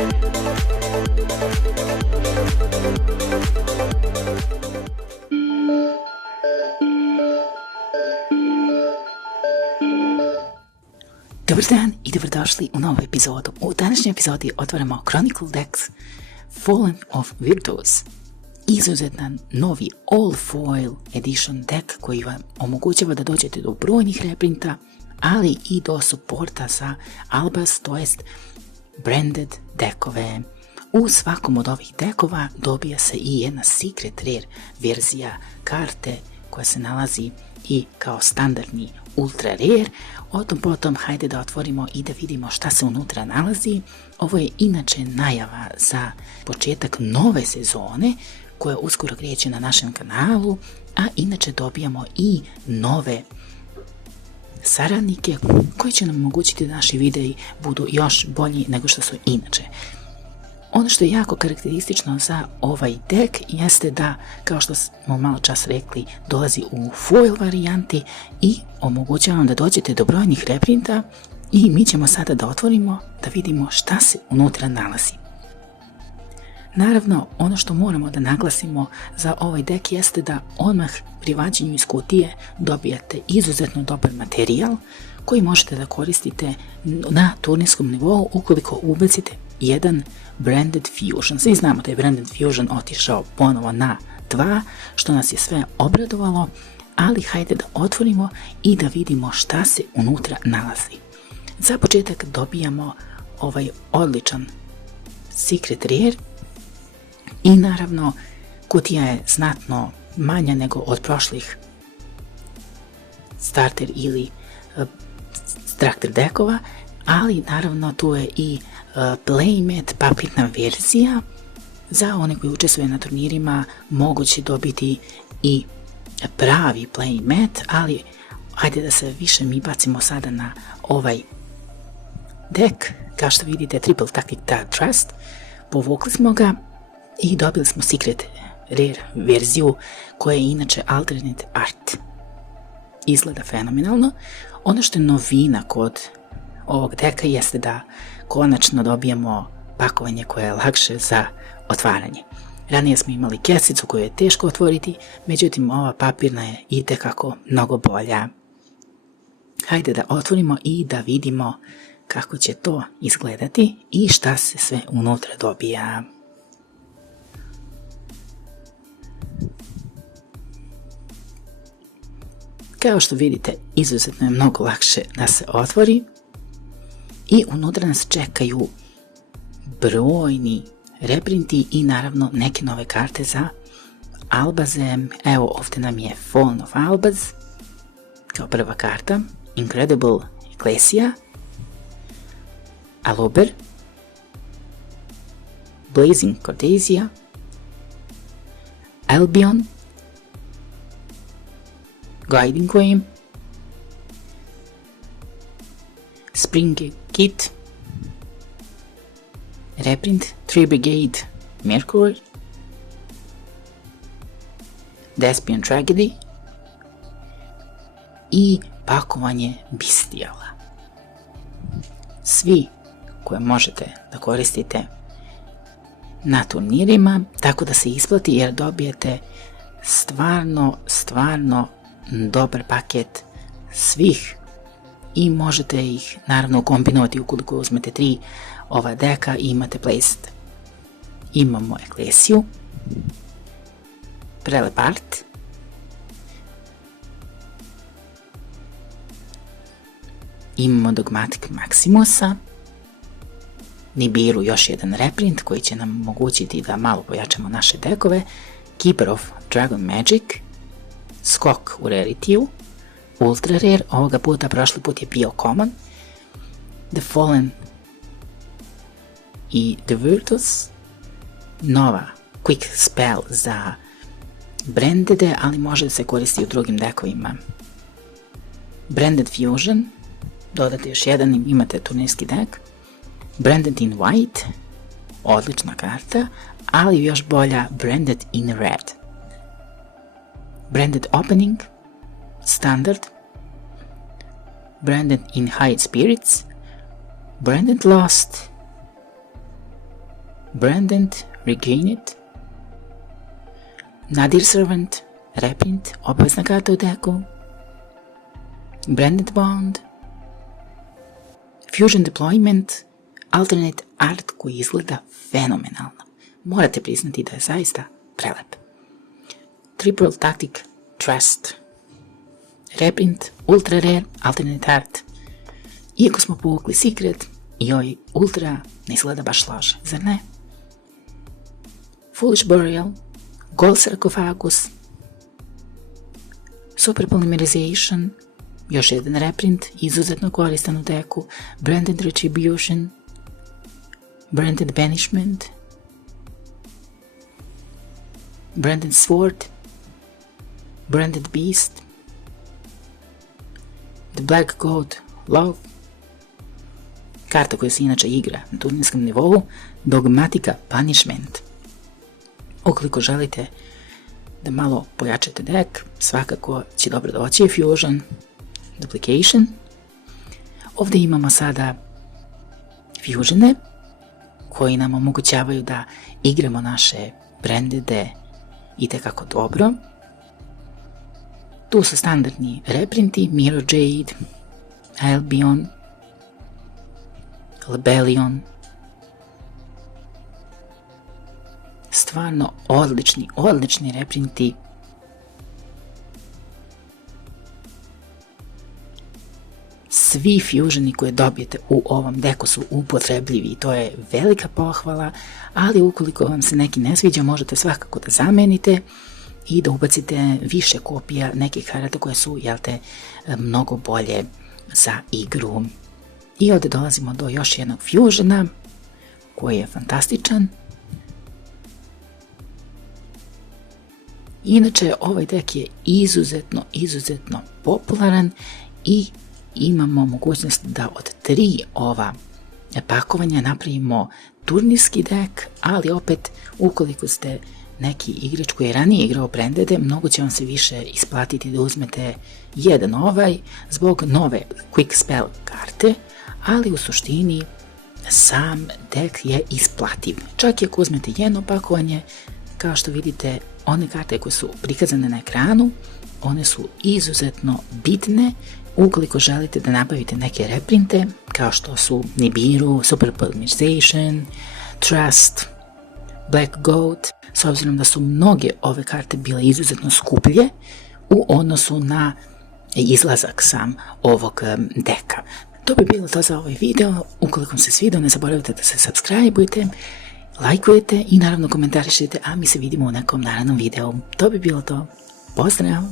Dobar dan i dobrodošli u novu epizodu. U današnjoj epizodi otvaramo Chronicle Decks Fallen of Virtuos. Izuzetan novi all foil edition deck koji vam omogućava da dođete do brojnih reprinta, ali i do supporta za Albaz, to jest branded dekove. U svakom od ovih dekova dobija se i jedna secret rare verzija karte koja se nalazi i kao standardni ultra rare. O tom potom hajde da otvorimo i da vidimo šta se unutra nalazi. Ovo je inače najava za početak nove sezone koja uskoro kreće na našem kanalu, a inače dobijamo i nove saradnike koji će nam omogućiti da naši videi budu još bolji nego što su inače. Ono što je jako karakteristično za ovaj deck jeste da, kao što smo malo čas rekli, dolazi u foil varijanti i omogućava vam da dođete do brojnih reprinta i mi ćemo sada da otvorimo da vidimo šta se unutra nalazi. Naravno, ono što moramo da naglasimo za ovaj deck jeste da odmah pri vađenju iz kutije dobijate izuzetno dobar materijal koji možete da koristite na turnirskom nivou ukoliko ubacite jedan Branded Fusion. Svi znamo da je Branded Fusion otišao ponovo na 2, što nas je sve obradovalo, ali hajde da otvorimo i da vidimo šta se unutra nalazi. Za početak dobijamo ovaj odličan secret rare i naravno kutija je znatno manja nego od prošlih starter ili structure dekova, ali naravno tu je i playmat papirna verzija. Za one koji učestvuju na turnirima moguće dobiti i pravi playmat, ali hajde da se više mi bacimo sada na ovaj deck. Kao što vidite, Triple Tactic Trust, povukli smo ga i dobili smo secret rare verziju koja je inače alternate art. Izgleda fenomenalno. Ono što je novina kod ovog deka jeste da konačno dobijemo pakovanje koje je lakše za otvaranje. Ranije smo imali kesicu koju je teško otvoriti, međutim ova papirna je itekako mnogo bolja. Hajde da otvorimo i da vidimo kako će to izgledati i šta se sve unutra dobija. Kao što vidite, izuzetno je mnogo lakše da se otvori i unutra nas čekaju brojni reprinti i naravno neke nove karte za Albaze. Evo, ovdje nam je Fallen of Albaz kao prva karta, Incredible Ecclesia, Alober, Blazing Cordesia, Albion, Guiding Queen, Spring Kit, reprint Tree Brigade Mercury, Despian Tragedy i pakovanje Bistijala. Svi koje možete da koristite na turnirima, tako da se isplati jer dobijete stvarno dobar paket svih i možete ih naravno kombinovati ukoliko uzmete 3 ova deka i imate playset. Imamo Ecclesiu, Prelep Art, imamo Dogmatic Maximusa, Nibiru još jedan reprint koji će nam omogućiti da malo pojačamo naše dekove, Keeper of Dragon Magic, skok u Rarityju, Ultra Rare, ovoga puta, prošli put je bio Common, The Fallen i The Virtus, nova Quick Spell za brandede, ali može da se koristi u drugim dekovima. Branded Fusion, dodate još jedan, imate turnirski dek. Branded in White, odlična karta, ali još bolja Branded in Red. Branded Opening, Standard, Branded in High Spirits, Branded Lost, Branded, Regain It, Nadir Servant, Reprint, obavezna karta u deku, Branded Bond, Fusion Deployment, alternate art koji izgleda fenomenalno. Morate priznati da je zaista prelep. Triple Tactic Trust, Reprint, Ultra Rare, alternate art. Iako smo povukli Secret, i ovaj Ultra ne izgleda baš loše, zar ne? Foolish Burial, Gold Sarcophagus, Super Polymerization, još jedan reprint, izuzetno koristan u deku, Branded Retribution, Branded Banishment, Branded Sword, Branded Beast, The Black Goat Love, karta koja se inače igra na turnirskom nivou, Dogmatica Punishment. Ukoliko želite da malo pojačate dek, svakako će dobro doći Fusion Duplication. Ovdje imamo sada fusione koji nam omogućavaju da igramo naše brandede itekako dobro. Tu su standardni reprinti, Mirror Jade, Albion, Lebellion. Stvarno odlični reprinti. Svi fusioni koje dobijete u ovom deku su upotrebljivi i to je velika pohvala, ali ukoliko vam se neki ne sviđa, možete svakako da zamenite i da ubacite više kopija nekih karata koje su, mnogo bolje za igru. I ovdje dolazimo do još jednog fusiona koji je fantastičan. Inače, ovaj dek je izuzetno popularan i imamo mogućnost da od 3 ova pakovanja napravimo turnirski dek, ali opet, ukoliko ste neki igrač koji je ranije igrao brandede, mnogo će vam se više isplatiti da uzmete jedan ovaj zbog nove Quick Spell karte, ali u suštini sam dek je isplativ. Čak i ako uzmete jedno pakovanje, kao što vidite, one karte koje su prikazane na ekranu, one su izuzetno bitne ukoliko želite da nabavite neke reprinte, kao što su Nibiru, Super Polymerization, Trust, Black Goat, s obzirom da su mnoge ove karte bile izuzetno skuplje u odnosu na izlazak sam ovog deka. To bi bilo to za ovaj video. Ukoliko vam se svidio, ne zaboravite da se subscribe-ujte, lajkujete i naravno komentarišite, a mi se vidimo u nekom narednom videu. To bi bilo to. Pozdrav!